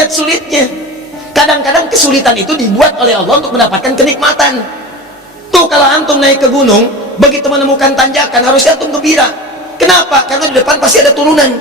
melihat sulitnya. Kadang-kadang kesulitan itu dibuat oleh Allah untuk mendapatkan kenikmatan. Tuh kalau antum naik ke gunung, begitu menemukan tanjakan harusnya antum gembira. Kenapa? Karena di depan pasti ada turunan.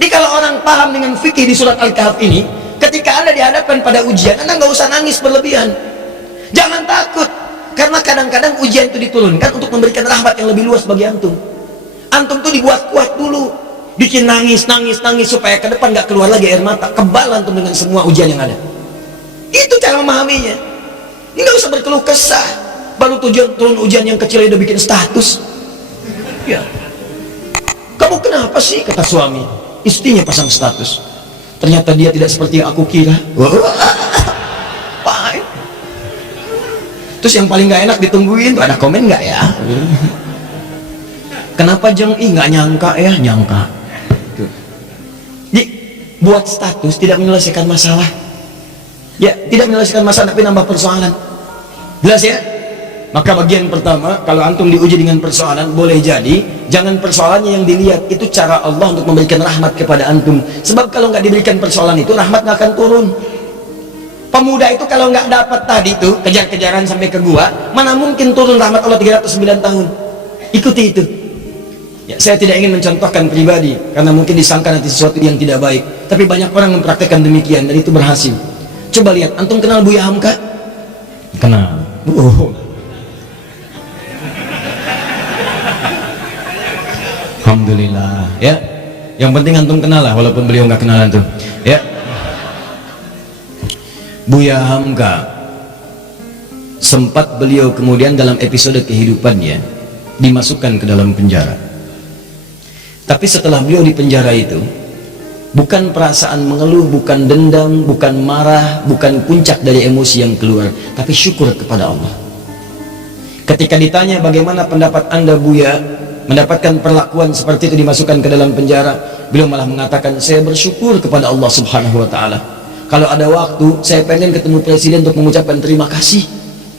Jadi kalau orang paham dengan fikih di surat Al-Kahf ini, ketika Anda dihadapkan pada ujian, Anda nggak usah nangis berlebihan. Jangan takut, karena kadang-kadang ujian itu diturunkan untuk memberikan rahmat yang lebih luas bagi antum. Antum tuh dibuat kuat dulu, bikin nangis supaya ke depan nggak keluar lagi air mata. Kebal antum dengan semua ujian yang ada. Itu cara memahaminya. Ini nggak usah berkeluh kesah. Baru turun ujian yang kecil udah bikin status. Ya, kamu kenapa sih, kata suami. Istrinya pasang status. Ternyata dia tidak seperti yang aku kira. Pahit. Terus yang paling nggak enak ditungguin tuh ada komen nggak ya? Kenapa Jeng? Nggak nyangka ya, nyangka. Jadi buat status tidak menyelesaikan masalah. Ya, tidak menyelesaikan masalah tapi nambah persoalan. Jelas ya? Maka bagian pertama, kalau antum diuji dengan persoalan, boleh jadi jangan persoalannya yang dilihat, itu cara Allah untuk memberikan rahmat kepada antum. Sebab kalau nggak diberikan persoalan itu, rahmat nggak akan turun. Pemuda itu kalau nggak dapat tadi itu kejar-kejaran sampai ke gua, mana mungkin turun rahmat Allah 309 tahun. Ikuti itu. Ya, saya tidak ingin mencontohkan pribadi karena mungkin disangka nanti sesuatu yang tidak baik, tapi banyak orang mempraktekkan demikian dan itu berhasil. Coba lihat, antum kenal Buya Hamka? Kenal. Alhamdulillah ya, yang penting antum kenal lah walaupun beliau nggak kenal antum ya. Buya Hamka sempat beliau kemudian dalam episode kehidupannya dimasukkan ke dalam penjara. Tapi setelah beliau di penjara itu, bukan perasaan mengeluh, bukan dendam, bukan marah, bukan puncak dari emosi yang keluar, tapi syukur kepada Allah. Ketika ditanya bagaimana pendapat anda Buya mendapatkan perlakuan seperti itu dimasukkan ke dalam penjara, beliau malah mengatakan, saya bersyukur kepada Allah subhanahu wa ta'ala. Kalau ada waktu, saya pengen ketemu presiden untuk mengucapkan terima kasih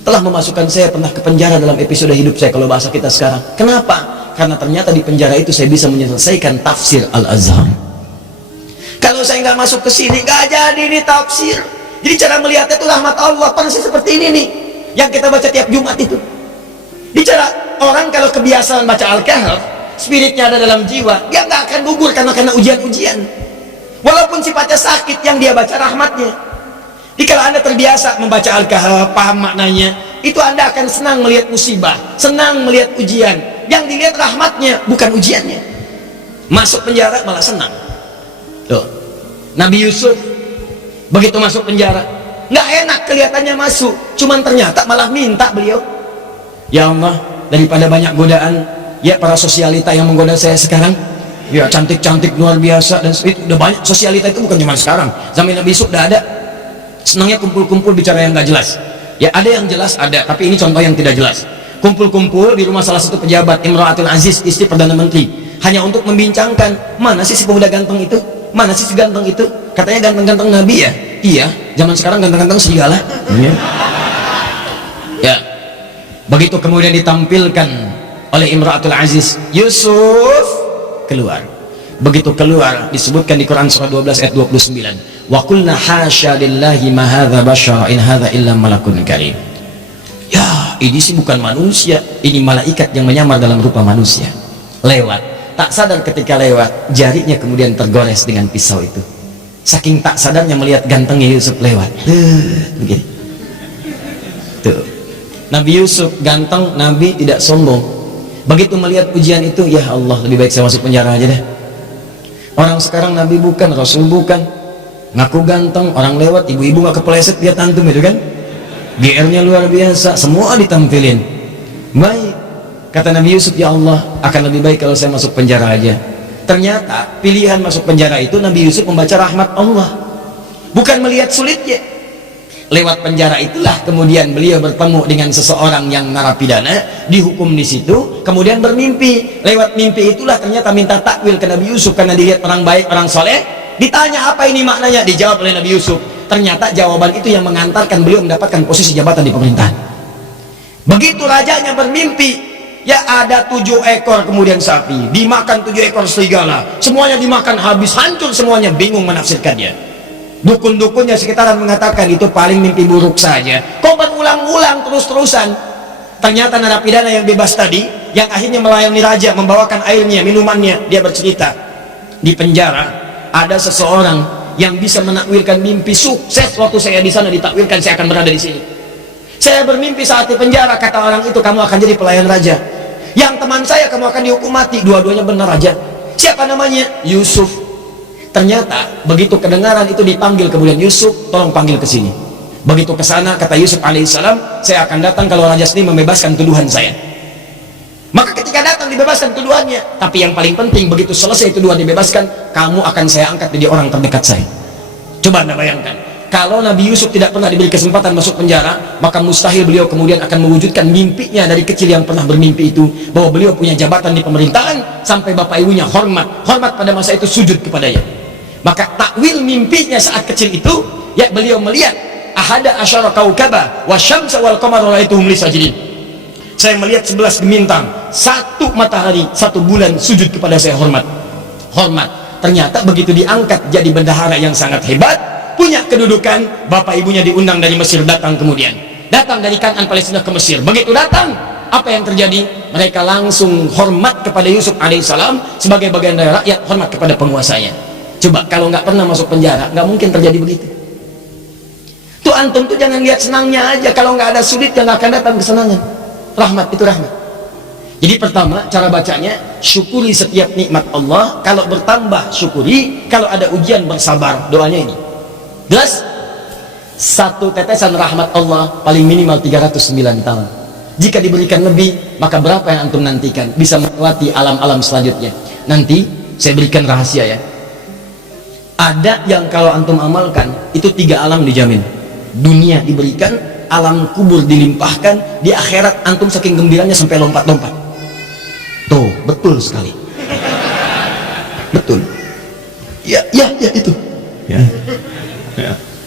telah memasukkan saya pernah ke penjara dalam episode hidup saya, kalau bahasa kita sekarang. Kenapa? Karena ternyata di penjara itu saya bisa menyelesaikan tafsir Al-Azhar. Kalau saya nggak masuk ke sini, nggak jadi ini tafsir. Jadi cara melihatnya itu rahmat Allah, persis seperti ini nih yang kita baca tiap Jumat itu. Bicara orang kalau kebiasaan baca Al-Kahf, spiritnya ada dalam jiwa, dia nggak akan gugur karena ujian-ujian. Walaupun sifatnya sakit, yang dia baca rahmatnya. Jadi kalau anda terbiasa membaca Al-Kahf, paham maknanya, itu anda akan senang melihat musibah, senang melihat ujian. Yang dilihat rahmatnya, bukan ujiannya. Masuk penjara malah senang. Tuh, Nabi Yusuf begitu masuk penjara, nggak enak kelihatannya masuk, cuman ternyata malah minta beliau, ya Allah, daripada banyak godaan, ya para sosialita yang menggoda saya sekarang, ya cantik-cantik luar biasa, dan itu udah banyak sosialita itu, bukan cuma sekarang, zaman Nabi Yusuf udah ada. Senangnya kumpul-kumpul bicara yang nggak jelas. Ya ada yang jelas ada, tapi ini contoh yang tidak jelas. Kumpul-kumpul di rumah salah satu pejabat, Imratul Aziz, istri Perdana Menteri, hanya untuk membincangkan, mana sih si pemuda ganteng itu, mana sih si ganteng itu, katanya ganteng-ganteng Nabi ya. Iya, zaman sekarang ganteng-ganteng segala. Ya, begitu kemudian ditampilkan oleh Imratul Aziz, Yusuf keluar. Begitu keluar, disebutkan di Quran surah 12 ayat 29, wa qulna hasya lillahi ma hadza basyara in hadza illa malakun karim. Ya, ini sih bukan manusia, ini malaikat yang menyamar dalam rupa manusia. Lewat, tak sadar ketika lewat, jarinya kemudian tergores dengan pisau itu. Saking tak sadarnya melihat gantengnya Yusuf lewat. Begini. Tuh. Nabi Yusuf ganteng, Nabi tidak sombong. Begitu melihat ujian itu, ya Allah, lebih baik saya masuk penjara aja deh. Orang sekarang Nabi bukan, Rasul bukan, ngaku ganteng, orang lewat, ibu-ibu gak kepleset lihat antum itu kan. GR-nya luar biasa, semua ditampilin. Baik, kata Nabi Yusuf, ya Allah, akan lebih baik kalau saya masuk penjara aja. Ternyata pilihan masuk penjara itu Nabi Yusuf membaca rahmat Allah, bukan melihat sulitnya. Lewat penjara itulah kemudian beliau bertemu dengan seseorang yang narapidana, dihukum di situ, kemudian bermimpi. Lewat mimpi itulah ternyata minta takwil ke Nabi Yusuf karena dilihat orang baik, orang soleh. Ditanya apa ini maknanya, dijawab oleh Nabi Yusuf. Ternyata jawaban itu yang mengantarkan beliau mendapatkan posisi jabatan di pemerintahan. Begitu rajanya bermimpi, ya ada 7 ekor kemudian sapi, dimakan 7 ekor serigala, semuanya dimakan habis, hancur semuanya, bingung menafsirkannya. Dukun-dukunnya sekitaran mengatakan itu paling mimpi buruk saja. Kok berulang-ulang terus-terusan? Ternyata narapidana yang bebas tadi, yang akhirnya melayani raja, membawakan airnya, minumannya, dia bercerita di penjara ada seseorang yang bisa menakwilkan mimpi sukses. Waktu saya di sana ditakwilkan saya akan berada di sini. Saya bermimpi saat di penjara, kata orang itu, kamu akan jadi pelayan raja. Yang teman saya, kamu akan dihukum mati. Dua-duanya benar raja. Siapa namanya? Yusuf. Ternyata begitu kedengaran itu dipanggil, kemudian Yusuf, tolong panggil ke sini. Begitu ke sana, kata Yusuf alaihissalam, saya akan datang kalau raja sendiri membebaskan tuduhan saya. Maka ketika datang dibebaskan tuduhannya. Tapi yang paling penting, begitu selesai tuduhan dibebaskan, kamu akan saya angkat jadi orang terdekat saya. Coba Anda bayangkan, kalau Nabi Yusuf tidak pernah diberi kesempatan masuk penjara, maka mustahil beliau kemudian akan mewujudkan mimpinya dari kecil yang pernah bermimpi itu, bahwa beliau punya jabatan di pemerintahan, sampai bapak ibunya hormat pada masa itu sujud kepadanya. Maka takwil mimpinya saat kecil itu, ya beliau melihat ahada asyara kaukaba wa syamsa wal qamara ra'aituhum li sajidin. Saya melihat 11 bintang, 1 matahari, 1 bulan sujud kepada saya, hormat. Ternyata begitu diangkat jadi bendahara yang sangat hebat, punya kedudukan, bapak ibunya diundang dari Mesir, datang dari Kanaan Palestina ke Mesir. Begitu datang, apa yang terjadi? Mereka langsung hormat kepada Yusuf alaihissalam sebagai bagian dari rakyat, hormat kepada penguasanya. Coba kalau nggak pernah masuk penjara, nggak mungkin terjadi begitu. Tuh antum tuh jangan lihat senangnya aja, kalau nggak ada sulit yang akan datang kesenangan. Rahmat itu rahmat. Jadi pertama cara bacanya, syukuri setiap nikmat Allah. Kalau bertambah syukuri, kalau ada ujian bersabar. Doanya ini. Jelas? 1 tetesan rahmat Allah paling minimal 309 tahun. Jika diberikan lebih, maka berapa yang antum nantikan? Bisa melewati alam-alam selanjutnya. Nanti saya berikan rahasia ya. Ada yang kalau antum amalkan, itu 3 alam dijamin. Dunia diberikan, alam kubur dilimpahkan, di akhirat antum saking gembiranya sampai lompat-lompat. Tuh, betul sekali. Betul. Ya itu. Ya.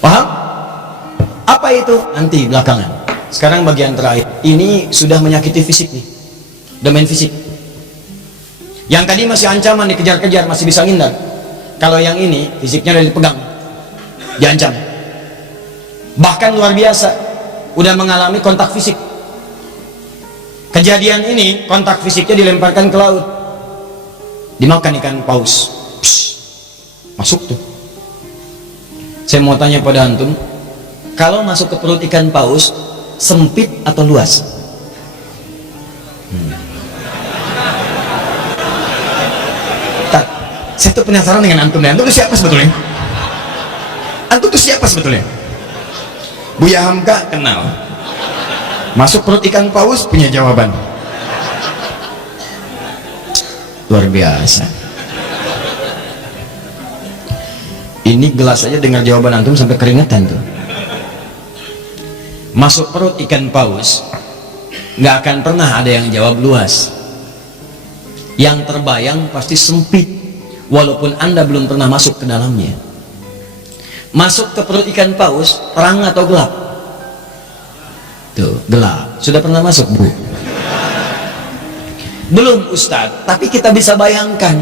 Paham? Apa itu? Nanti belakangan. Sekarang bagian terakhir. Ini sudah menyakiti fisik nih. Domain fisik. Yang tadi masih ancaman, dikejar-kejar, masih bisa ngindar. Kalau yang ini fisiknya udah dipegang, diancam. Bahkan luar biasa, udah mengalami kontak fisik. Kejadian ini kontak fisiknya dilemparkan ke laut, dimakan ikan paus. Masuk tuh. Saya mau tanya pada antum, kalau masuk ke perut ikan paus, sempit atau luas? Saya tuh penasaran dengan antum. Antum itu siapa sebetulnya? Antum itu siapa sebetulnya? Buya Hamka kenal. Masuk perut ikan paus punya jawaban. Luar biasa. Ini gelas aja dengar jawaban antum sampai keringetan tuh. Masuk perut ikan paus, nggak akan pernah ada yang jawab luas. Yang terbayang pasti sempit, walaupun Anda belum pernah masuk ke dalamnya. Masuk ke perut ikan paus, terang atau gelap? Tuh, gelap. Sudah pernah masuk, Bu? Belum, Ustadz. Tapi kita bisa bayangkan.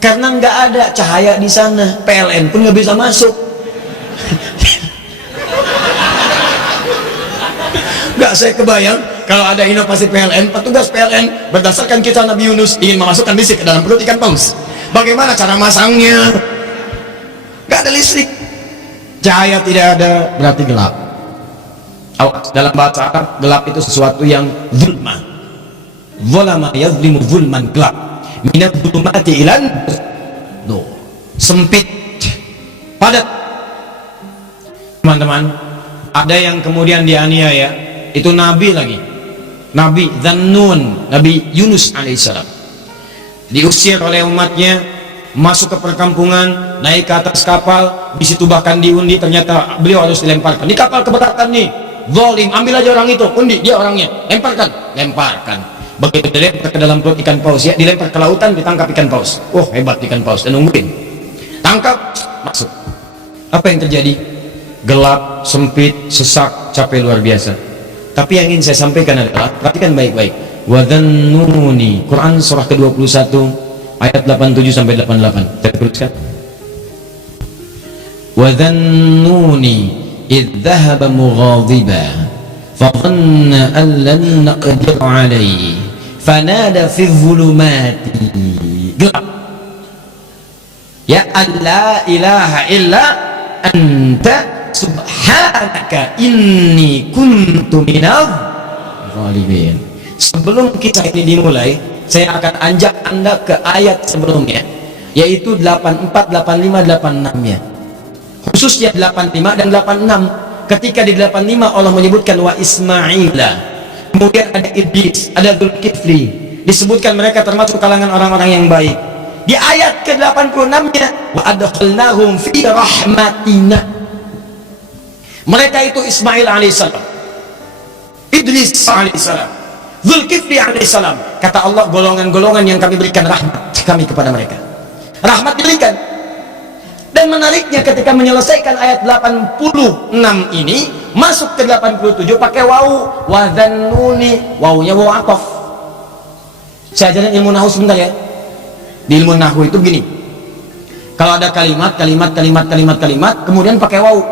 Karena nggak ada cahaya di sana, PLN pun nggak bisa masuk. Nggak, saya kebayang kalau ada inovasi PLN, petugas PLN berdasarkan kisah Nabi Yunus ingin memasukkan listrik ke dalam perut ikan paus. Bagaimana cara masangnya? Nggak ada listrik, cahaya tidak ada, berarti gelap. Dalam bahasa Arab, gelap itu sesuatu yang zulma. Zulama yazlimu zulman, gelap. Minat zulumati ilan, sempit, padat. Teman-teman, ada yang kemudian dianiaya, itu Nabi lagi, Nabi Dzannun, Nabi Yunus alaihissalam, diusir oleh umatnya, masuk ke perkampungan, naik ke atas kapal, di situ bahkan diundi, ternyata beliau harus dilemparkan di kapal keberatan nih, zalim, ambil aja orang itu, undi dia orangnya, lemparkan. Begitu dilempar ke dalam perut ikan paus, ya dilempar ke lautan, ditangkap ikan paus. Oh hebat ikan paus, dan nungguin, tangkap, masuk. Apa yang terjadi? Gelap, sempit, sesak, capek luar biasa. Tapi yang ingin saya sampaikan adalah, perhatikan baik-baik. Wa dzannuni, Quran surah ke-21 ayat 87 sampai 88. Saya tuliskan. wa dhannuni idh dhahaba mughadiban fadhanna an lan naqdir alayhi fanada fi dhulumati, gelap, ya alla ilaha illa anta subhanaka inni kuntu minadh zalimin. Sebelum kisah ini dimulai, saya akan ajak Anda ke ayat sebelumnya, yaitu 84, 85, 86 nya, khususnya 85 dan 86. Ketika di 85 Allah menyebutkan wa Ismaila, kemudian ada Idris, ada Dzulkifli, disebutkan mereka termasuk kalangan orang-orang yang baik. Di ayat ke-86 nya wa adkhalnahum fi rahmatina, mereka itu Ismail alaihissalam, Idris alaihissalam, Dzulkifli alaihissalam. Kata Allah, golongan-golongan yang kami berikan rahmat kami kepada mereka. Rahmat diberikan. Dan menariknya ketika menyelesaikan ayat 86 ini, masuk ke 87 pakai wawu, wa dhannuni, wawunya wawu ataf. Saya ajarin ilmu nahwu sebentar ya. Di ilmu nahwu itu begini, kalau ada kalimat kemudian pakai wawu,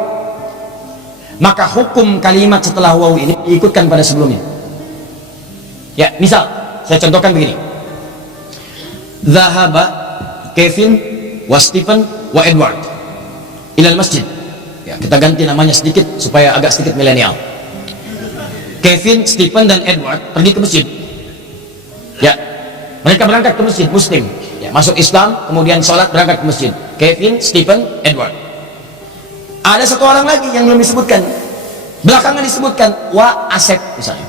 maka hukum kalimat setelah wawu ini diikutkan pada sebelumnya. Ya, misal saya contohkan begini, Zahaba Kevin wa Stephen wa Edward ilal masjid. Ya, kita ganti namanya sedikit supaya agak sedikit milenial. Kevin, Stephen dan Edward pergi ke masjid. Ya, mereka berangkat ke masjid, muslim, ya, masuk Islam, kemudian sholat, berangkat ke masjid. Kevin, Stephen, Edward. Ada satu orang lagi yang belum disebutkan, belakangan disebutkan, wa Asep misalnya.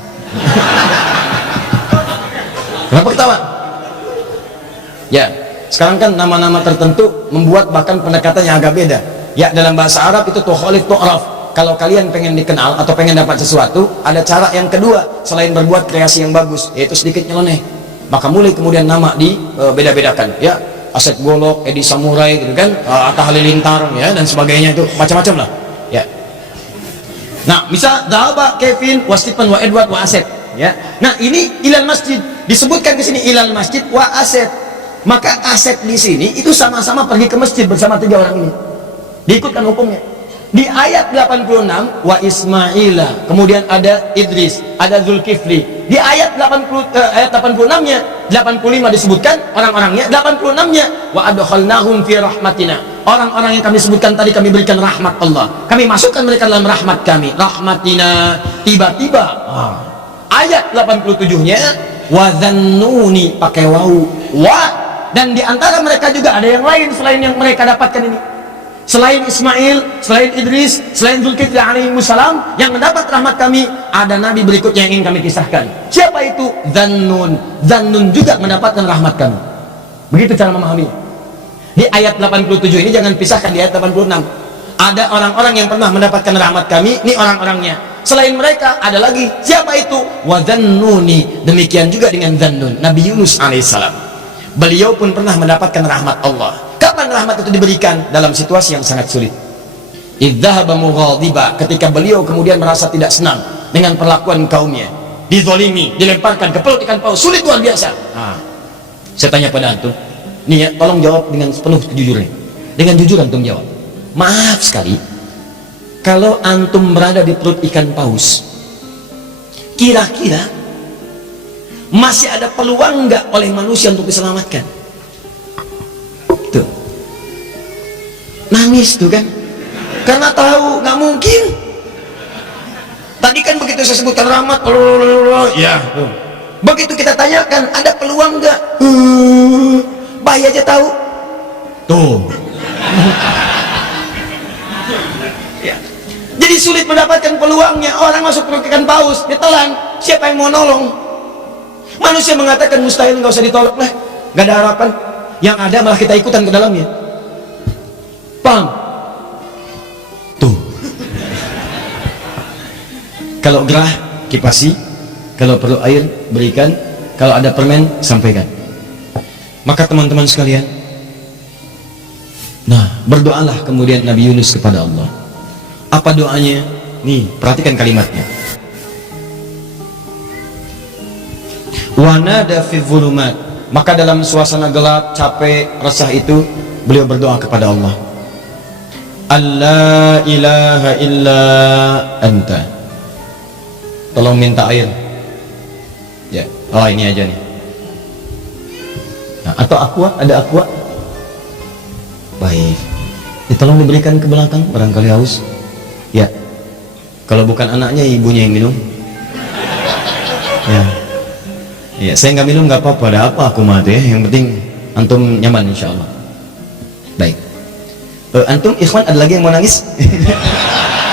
Kenapa ketawa? Ya, sekarang kan nama-nama tertentu membuat bahkan pendekatannya agak beda. Ya, dalam bahasa Arab itu tukhalif tu'raf. Kalau kalian pengen dikenal atau pengen dapat sesuatu, ada cara yang kedua selain berbuat kreasi yang bagus, yaitu sedikit nyeleneh. Maka mulai kemudian nama di beda-bedakan. Ya, Asep Golok, Edi Samurai, gitu kan, Atta Halilintar, ya, dan sebagainya, itu macam-macam lah. Ya. Nah, misal Zahaba Kevin wa Stephen wa Edward wa Asep. Ya. Nah, ini ilal masjid, disebutkan ke sini ilal masjid wa Asep. Maka Asep di sini itu sama-sama pergi ke masjid bersama tiga orang ini. Diikutkan hukumnya. Di ayat 86 wa Ismaila, kemudian ada Idris, ada Dzulkifli. Di ayat 86-nya, 85 disebutkan orang-orangnya, 86-nya wa adkhalnahum fi rahmatina. Orang-orang yang kami sebutkan tadi kami berikan rahmat Allah. Kami masukkan mereka dalam rahmat kami. Rahmatina, tiba-tiba ayat 87-nya wa dhannuni pakai wawu. Wa, dan di antara mereka juga ada yang lain selain yang mereka dapatkan ini. Selain Ismail, selain Idris, selain Dzulkifli alaihissalam yang mendapat rahmat kami, ada nabi berikutnya yang ingin kami kisahkan. Siapa itu? Dhannun. Dhannun juga mendapatkan rahmat kami. Begitu cara memahami. Di ayat 87 ini jangan pisahkan di ayat 86. Ada orang-orang yang pernah mendapatkan rahmat kami, ini orang-orangnya. Selain mereka ada lagi. Siapa itu? Wa dhannuni. Demikian juga dengan Dhannun, Nabi Yunus alaihissalam. Beliau pun pernah mendapatkan rahmat Allah. Kapan rahmat itu diberikan? Dalam situasi yang sangat sulit. Idzahaba mughadiba, ketika beliau kemudian merasa tidak senang dengan perlakuan kaumnya, dizolimi, dilemparkan ke perut ikan paus, sulit luar biasa. Saya tanya pada antum, nih ya, tolong jawab dengan penuh kejujuran. Dengan jujur antum jawab. Maaf sekali, kalau antum berada di perut ikan paus, kira-kira masih ada peluang nggak oleh manusia untuk diselamatkan? Tuh, nangis tuh kan, karena tahu nggak mungkin. Tadi kan begitu saya sebutkan rahmat, ya, begitu kita tanyakan ada peluang nggak, bayi aja tahu tuh. Ya. Jadi sulit mendapatkan peluangnya. Orang masuk perut ikan paus ditelan, siapa yang mau nolong? Manusia mengatakan mustahil, nggak usah ditolak lah, nggak ada harapan. Yang ada malah kita ikutan ke dalamnya. Paham? Tuh. Kalau gerah kipasi, kalau perlu air berikan, kalau ada permen sampaikan. Maka teman-teman sekalian, nah, berdoalah kemudian Nabi Yunus kepada Allah. Apa doanya? Nih, perhatikan kalimatnya. Wa nada fi dhulumat. Maka dalam suasana gelap, capek, resah itu, beliau berdoa kepada Allah. alla ilaha illa anta. Tolong minta air. Ya, oh ini aja nih. Nah, atau aqua, ada aqua? Baik. Ya, tolong diberikan ke belakang, barangkali haus. Ya. Kalau bukan anaknya, ibunya yang minum. Ya. Ya, saya nggak minum nggak apa-apa, ada apa aku mati ya. Yang penting antum nyaman insya Allah. Baik. Antum ikhwan ada lagi yang mau nangis?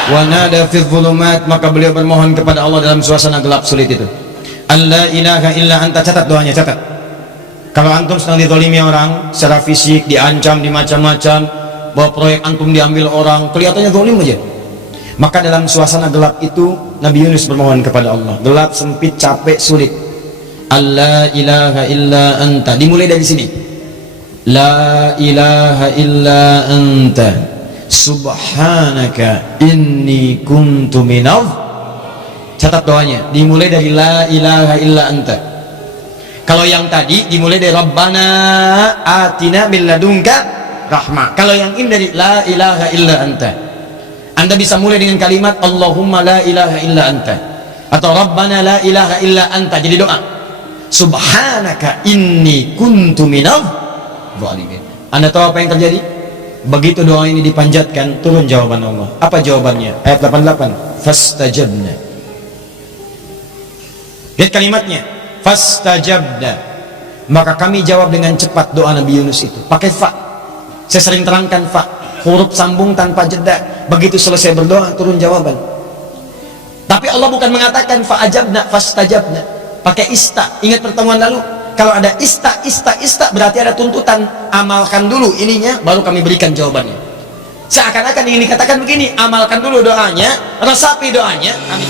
Wa nada fi dhulumat, maka beliau bermohon kepada Allah dalam suasana gelap sulit itu. Alla ilaha illa anta, catat doanya, catat. Kalau antum sedang dizalimi orang secara fisik, diancam, dimacam-macam, bahwa proyek antum diambil orang, kelihatannya zalim aja. Maka dalam suasana gelap itu Nabi Yunus bermohon kepada Allah. Gelap, sempit, capek, sulit. Alla ilaha illa anta. Dimulai dari sini. La ilaha illa anta. Subhanaka inni kuntu minadh. Catat doanya, dimulai dari la ilaha illa anta. Kalau yang tadi dimulai dari Rabbana atina min ladunka rahmah. Kalau yang ini dari la ilaha illa anta. Anda bisa mulai dengan kalimat Allahumma la ilaha illa anta, atau Rabbana la ilaha illa anta. Jadi doa Subhanaka inni kuntu minadh zalimin. Anda tahu apa yang terjadi? Begitu doa ini dipanjatkan, turun jawaban Allah. Apa jawabannya? Ayat 88. Fastajabna. Lihat kalimatnya. Fastajabna. Maka kami jawab dengan cepat doa Nabi Yunus itu. Pakai fa. Saya sering terangkan fa. Huruf sambung tanpa jeda. Begitu selesai berdoa, turun jawaban. Tapi Allah bukan mengatakan fa'ajabna, fastajabna. Pakai ista. Ingat pertemuan lalu? Kalau ada ista berarti ada tuntutan, amalkan dulu ininya baru kami berikan jawabannya. Seakan-akan ingin dikatakan begini, amalkan dulu doanya, resapi doanya, kami